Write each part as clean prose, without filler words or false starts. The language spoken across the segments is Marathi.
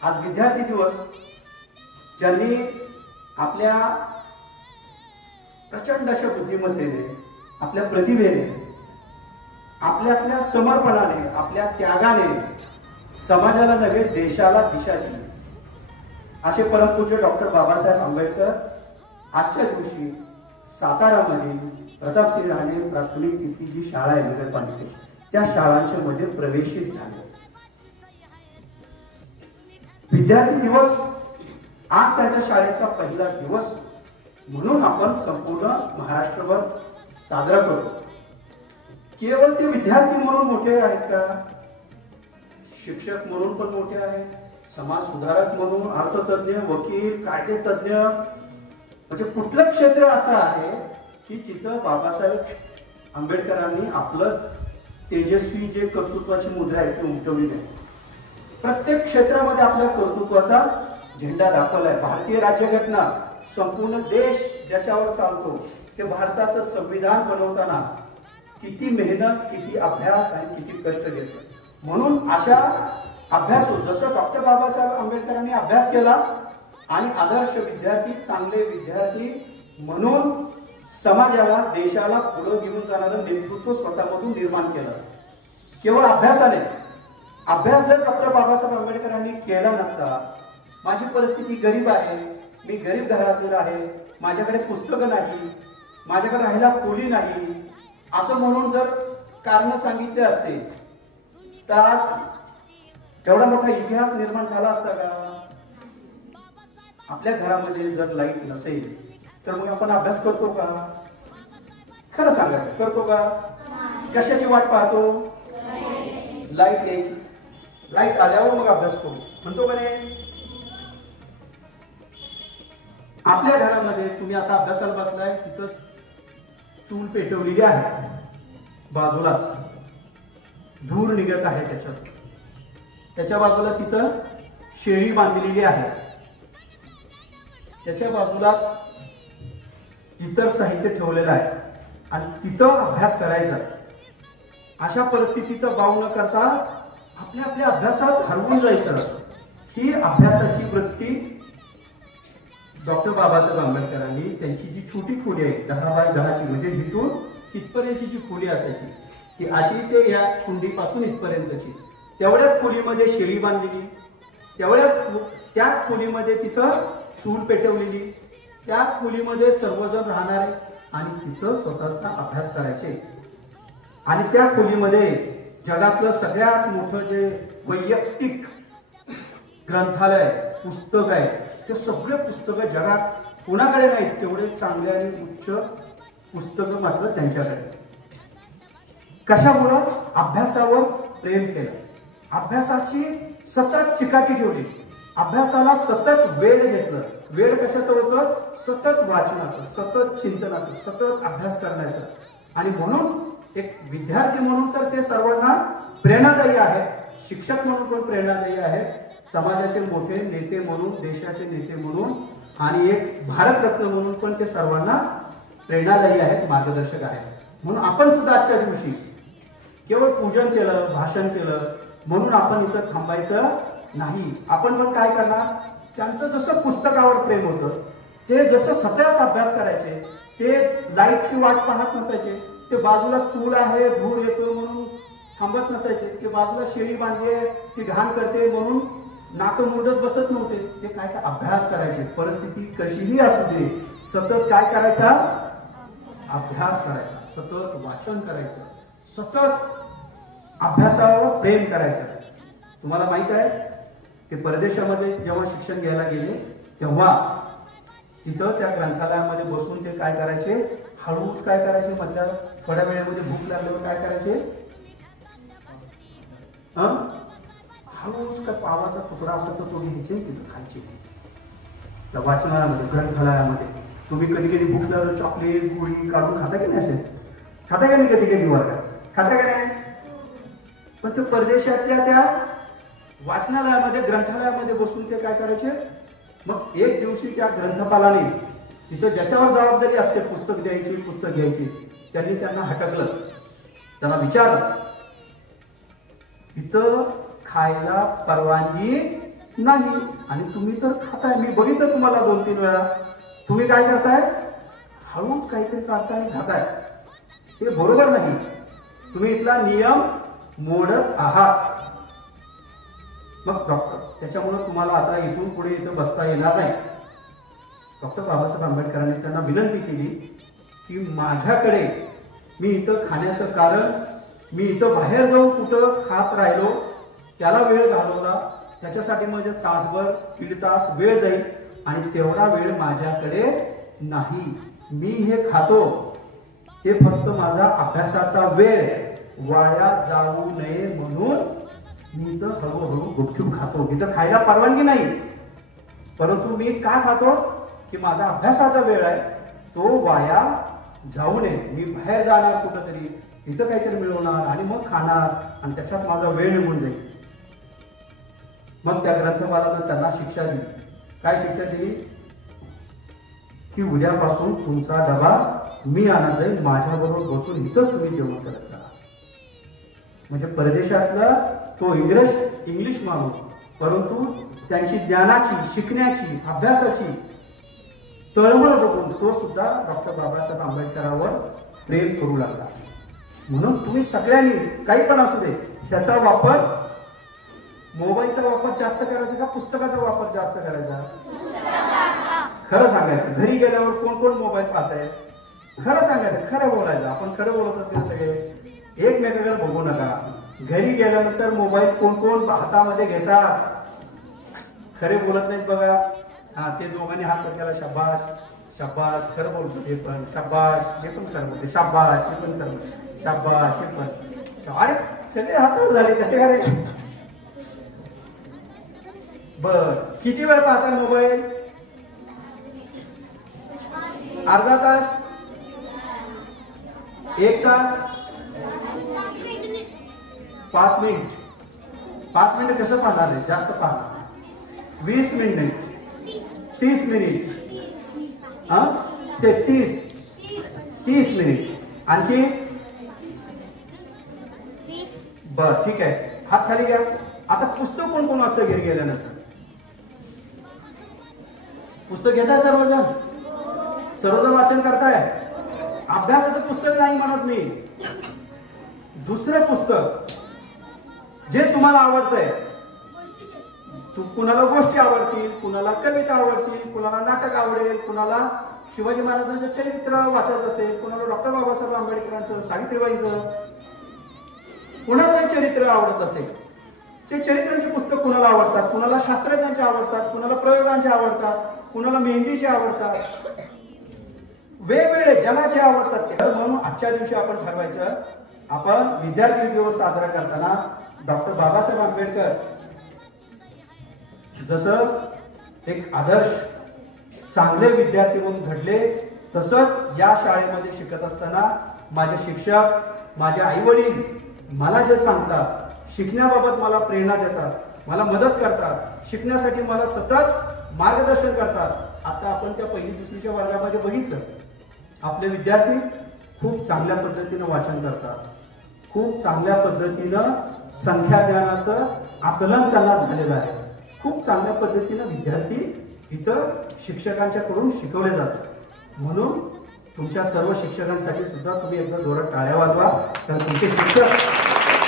आज विद्यार्थी दिवस, ज्यांनी आपल्या प्रचंड अशा बुद्धिमत्तेने, आपल्या प्रतिभेने, आपल्यातल्या समर्पणाने, आपल्या त्यागाने समाजाला नव्हे देशाला दिशा दिली असे परमपूज्य डॉक्टर बाबासाहेब आंबेडकर आजच्या दिवशी सातारामध्ये प्रतापसिंह राणे प्राथमिक तिथली जी शाळा आहे नगरपालिकेत, त्या शाळांच्या मध्ये प्रवेशित झाले. विद्यार्थी दिवस आज त्याच्या शाळेचा पहिला दिवस म्हणून आपण संपूर्ण महाराष्ट्रभर साजरा करतो. केवळ ते विद्यार्थी म्हणून मोठे आहेत का? शिक्षक म्हणून पण मोठे आहेत, समाज सुधारक म्हणून, अर्थतज्ञ, वकील, कायदे तज्ञ, म्हणजे कुठलं क्षेत्र असं आहे की जिथं बाबासाहेब आंबेडकरांनी आपलं तेजस्वी जे कर्तृत्वाची मुद्रा आहे ती उमटवली नाही. प्रत्येक क्षेत्रामध्ये आपल्या कर्तृत्वाचा झेंडा दाखवलाय. भारतीय राज्यघटना, संपूर्ण देश ज्याच्यावर चालतो, ते भारताचं संविधान बनवताना किती मेहनत, किती अभ्यास आणि किती कष्ट घेतले. म्हणून अशा अभ्यासू, जसं डॉक्टर बाबासाहेब आंबेडकरांनी अभ्यास केला आणि आदर्श विद्यार्थी, चांगले विद्यार्थी म्हणून समाजाला, देशाला पुढे घेऊन जाणारं नेतृत्व स्वतःमधून निर्माण केलं. केवळ अभ्यासाने, अभ्यास जर डॉक्टर बाबासाहेब आंबेडकरांनी केला नसता, माझी परिस्थिती गरीब आहे, मी गरीब घरातील आहे, माझ्याकडे पुस्तकं नाही, माझ्याकडे राहायला खोली नाही, असं म्हणून जर कारण सांगितले असते तर आज एवढा मोठा इतिहास निर्माण झाला असता का? आपल्या घरामध्ये जर लाईट नसेल तर मग आपण अभ्यास करतो का? खरं सांगायचं, करतो का? कशाची वाट पाहतो? लाईट यायची. लाईट आल्यावर मग अभ्यास करू म्हणतो का नाही? आपल्या घरामध्ये तुम्ही आता अभ्यासाला बसलाय, तिथंच चूल पेटवलेली आहे, बाजूलाच धूर निघत आहे, त्याच्या बाजूला तिथं शेळी बांधलेली आहे, त्याच्या बाजूला इतर साहित्य ठेवलेलं आहे आणि तिथं अभ्यास करायचा. अशा परिस्थितीचा बाव न करता आपल्या आपल्या अभ्यासात हरवून जायचं. ही अभ्यासाची वृत्ती डॉक्टर बाबासाहेब आंबेडकरांनी, त्यांची जी छोटी खोली आहे 10 बाय 10ची, म्हणजे इथून इथपर्यंतची जी खोली असायची ती अशी ते या कुंडीपासून इथपर्यंतची, तेवढ्याच खोलीमध्ये शेळी बांधलेली, त्याच खोलीमध्ये तिथं चूल पेटवलेली, त्याच खोलीमध्ये सर्वजण राहणारे आणि तिथं स्वतःचा अभ्यास करायचे. आणि त्या खोलीमध्ये जगातलं सगळ्यात मोठं जे वैयक्तिक ग्रंथालय, पुस्तक आहे, ते सगळे पुस्तकं जगात कोणाकडे नाहीत तेवढे चांगले आणि उच्च पुस्तकं मात्र त्यांच्याकडे. कशामुळं? अभ्यासावर प्रेम केलं, अभ्यासाची सतत चिकाटी ठेवली, अभ्यासाला सतत वेळ घेतलं. वेळ कशाचं होतं? सतत वाचनाचं, सतत चिंतनाचं, सतत अभ्यास करण्याचं. आणि म्हणून एक विद्यार्थी म्हणून तर ते सर्वांना प्रेरणादायी आहे, शिक्षक म्हणून पण प्रेरणादायी आहे, समाजाचे मोठे नेते म्हणून, देशाचे नेते म्हणून आणि एक भारतरत्न म्हणून पण ते सर्वांना प्रेरणादायी आहेत, मार्गदर्शक आहेत. म्हणून आपण सुद्धा आजच्या दिवशी केवळ पूजन केलं, भाषण केलं म्हणून आपण इथं थांबायचं नाही. आपण पण काय करणार? त्यांचं जसं पुस्तकावर प्रेम होतं, ते जसं सतत अभ्यास करायचे, ते लाईटची वाट पाहत नसायचे, ते बाजूला चूल आहे, धूर येतो म्हणून थांबत नसायचे, ते बाजूला शेळी बांधली आहे, ती घाण करते म्हणून नातं मुंडत बसत नव्हते. ते काय काय अभ्यास करायचे, परिस्थिती कशीही असू दे, सतत काय करायचा? अभ्यास करायचा, सतत वाचन करायचं, सतत अभ्यासावर प्रेम करायचं. तुम्हाला माहित आहे, ते परदेशामध्ये जेव्हा शिक्षण घ्यायला गेले तेव्हा तिथं त्या ग्रंथालयामध्ये बसून ते काय करायचे? हळूच काय करायचे? मधल्या थोड्या वेळेमध्ये भूक लागल्यावर काय करायचे? हळूच का पावाचा तुकडा असतो तो घ्यायचे, तिथं खायचे. त्या वाचनालयामध्ये, ग्रंथालयामध्ये तुम्ही कधी कधी भूक लागलं चॉकलेट गोळी काढून खाता की नाही? असे खाता का नाही? कधी कधी वर्गात खाता का नाही? पण ते परदेशातल्या त्या वाचनालयामध्ये, ग्रंथालयामध्ये बसून ते काय करायचे? मग एक दिवशी त्या ग्रंथपालाने, तिथं ज्याच्यावर जबाबदारी असते पुस्तक द्यायची, पुस्तक घ्यायची, त्यांनी त्यांना हटकलं, त्यांना विचारलं, इथं खायला परवानगी नाही. आणि तुम्ही तर खाताय, मी बघितलं तुम्हाला 2-3 वेळा. तुम्ही काय करताय? हळूच काहीतरी काढताय आणि खाताय. हे बरोबर नाही. तुम्ही इथला नियम मोडत आहात. मग डॉक्टर, त्याच्यामुळे तुम्हाला आता इथून पुढे इथं बसता येणार नाही. डॉक्टर बाबासाहेब आंबेडकरांनी त्यांना विनंती केली की माझ्याकडे, मी इथं खाण्याचं कारण, मी इथं बाहेर जाऊन कुठं खात राहिलो, त्याला वेळ घालवला, त्याच्यासाठी माझे तासभर 1.5 तास वेळ जाईल आणि तेवढा वेळ माझ्याकडे नाही. मी हे खातो ते फक्त माझा अभ्यासाचा वेळ वाया जाऊ नये म्हणून मी इथं हळूहळू गुपचूप खातो. इथं खायला परवानगी नाही, परंतु मी का खातो की माझा अभ्यासाचा वेळ आहे, तो वाया जाऊ नये. मी बाहेर जाणार कुठंतरी, इथं काहीतरी मिळवणार आणि मग खाणार आणि त्याच्यात माझा वेळ निघून जाईल. मग त्या ग्रंथपालानं त्यांना शिक्षा दिली. काय शिक्षा दिली? की उद्यापासून तुमचा डबा मी आणत जाईल, माझ्याबरोबर बसून इथं तुम्ही जेवण करत राहा. म्हणजे परदेशातला तो इंग्लिश माणूस, परंतु त्यांची ज्ञानाची, शिकण्याची, अभ्यासाची तळमळ बघून तो सुद्धा डॉक्टर बाबासाहेब आंबेडकरांवर प्रेम करू लागला. म्हणून तुम्ही सगळ्यांनी, काही पण असू दे, त्याचा वापर, मोबाईलचा वापर जास्त करायचा का पुस्तकाचा वापर जास्त करायचा? खरं सांगायचं. घरी गेल्यावर कोण कोण मोबाईल पाहताय? खरं सांगायचं, खरं बोलायचं. आपण खरं बोलत होते सगळे. एकमेकांकडे बघू नका. घरी गेल्यानंतर मोबाईल कोण कोण हातामध्ये घेतात, खरे बोलत नाहीत बघा. हा, ते दोघांनी हात केला, शाबास शाबास, खरं बोलतो ते पण, शाबास, हे पण खरं बोलते, शाबास, हे पण खरं बोलते, शाबास, हे पण. अरे सगळे हातावर झाले, कसे करायचे? बर, किती वेळ पाहता मोबाईल? अर्धा तास, 1 तास, 5 मिनिट. 5 मिनिट कसं पाहणार आहे? जास्त पाहणार. 20 मिनिट, 30 मिनिट, हा, ते 30 मिनिट, आणखी. बर, ठीक आहे, हात खाली घ्या. आता पुस्तक कोण कोण असतं घरी गेल्यानंतर? पुस्तक घेताय सर्वजण? सर्वजण वाचन करताय? अभ्यासाचं पुस्तक नाही म्हणत मी, दुसरं पुस्तक जे तुम्हाला आवडतंय. कुणाला गोष्टी आवडतील, कुणाला कविता आवडतील, कुणाला नाटक आवडेल, कुणाला शिवाजी महाराजांचं चरित्र वाचायचं असेल, कुणाला डॉक्टर बाबासाहेब आंबेडकरांचं, सावित्रीबाईंचं, कुणाचं चरित्र आवडत असेल, ते चरित्रांची पुस्तक कुणाला आवडतात, कुणाला शास्त्रज्ञांचे आवडतात, कुणाला प्रयोगांचे आवडतात, कुणाला मेहंदीचे आवडतात. वेगवेगळे ज्याला जे आवडतात ते. म्हणून आजच्या दिवशी आपण ठरवायचं, आपण विद्यार्थी दिवस साजरा करताना डॉक्टर बाबासाहेब आंबेडकर जसं एक आदर्श चांगले विद्यार्थी म्हणून घडले, तसंच या शाळेमध्ये शिकत असताना माझे शिक्षक, माझे आई वडील मला जे सांगतात, शिकण्याबाबत मला प्रेरणा देतात, मला मदत करतात, शिकण्यासाठी मला सतत मार्गदर्शन करतात. आता आपण त्या 1ली-2रीच्या वर्गामध्ये बघितलं, आपले विद्यार्थी खूप चांगल्या पद्धतीनं वाचन करतात, खूप चांगल्या पद्धतीनं संख्या ज्ञानाचं आकलन त्यांना झालेलं आहे. खूप चांगल्या पद्धतीनं विद्यार्थी इथं शिक्षकांच्याकडून शिकवले जातात. म्हणून तुमच्या सर्व शिक्षकांसाठी सुद्धा तुम्ही एकदा जोरात टाळ्या वाजवा. तर तुमचे शिक्षक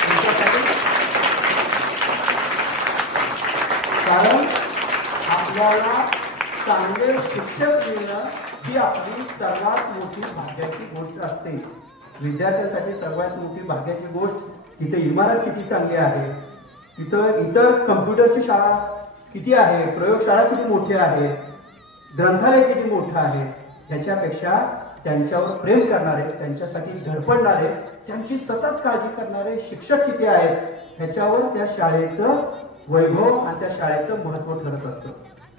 तुमच्यासाठी, कारण आपल्याला चांगले शिक्षक मिळणं ही आपली सर्वात मोठी भाग्याची गोष्ट असते. विद्यार्थ्यांसाठी सर्वात मोठी भाग्याची गोष्ट, इथे इमारत किती चांगली आहे, तिथं इतर कम्प्युटरची शाळा किती आहे, प्रयोगशाळा किती मोठी आहे, ग्रंथालय किती मोठं आहे, ह्याच्यापेक्षा त्यांच्यावर प्रेम करणारे, त्यांच्यासाठी धडपडणारे, त्यांची सतत काळजी करणारे शिक्षक किती आहेत, ह्याच्यावर त्या शाळेचं वैभव आणि त्या शाळेचं महत्त्व ठरत असतं.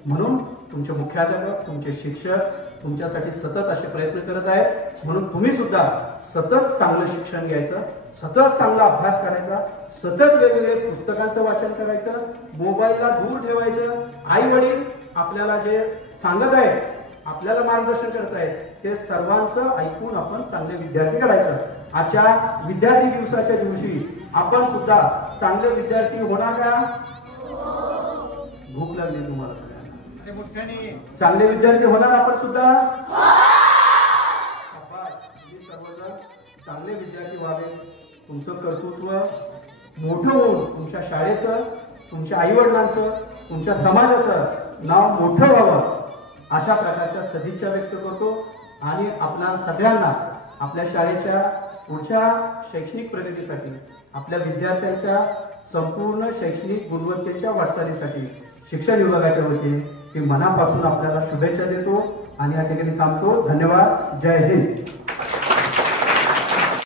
म्हणून तुमचे मुख्याध्यापक, तुमचे शिक्षक तुमच्यासाठी सतत असे प्रयत्न करत आहेत. म्हणून तुम्ही सुद्धा सतत चांगलं शिक्षण घ्यायचं, सतत चांगला अभ्यास करायचा, सतत वेगवेगळे पुस्तकांचं वाचन करायचं, मोबाईलला दूर ठेवायचं. आई वडील आपल्याला जे सांगत आहेत, आपल्याला मार्गदर्शन करत आहेत, ते सर्वांचं ऐकून आपण चांगले विद्यार्थी घडायचं. आजच्या विद्यार्थी दिवसाच्या दिवशी आपण सुद्धा चांगले विद्यार्थी होणार का? भूक लागली तुम्हाला सगळ्यांना. चांगले विद्यार्थी होणार आपण सुद्धा. सर्वजण चांगले विद्यार्थी व्हावे. तुमचं कर्तृत्व मोठं होऊन तुमच्या शाळेचं, तुमच्या आई वडिलांचं, तुमच्या समाजाचं नाव मोठं व्हावं अशा प्रकारच्या सदिच्छा व्यक्त करतो. आणि आपल्या सगळ्यांना आपल्या शाळेच्या पुढच्या शैक्षणिक प्रगतीसाठी, आपल्या विद्यार्थ्यांच्या संपूर्ण शैक्षणिक गुणवत्तेच्या वाटचालीसाठी शिक्षण विभागाच्या वतीने मी मनापासून आपल्याला शुभेच्छा देतो आणि या ठिकाणी थांबतो. धन्यवाद. जय हिंद.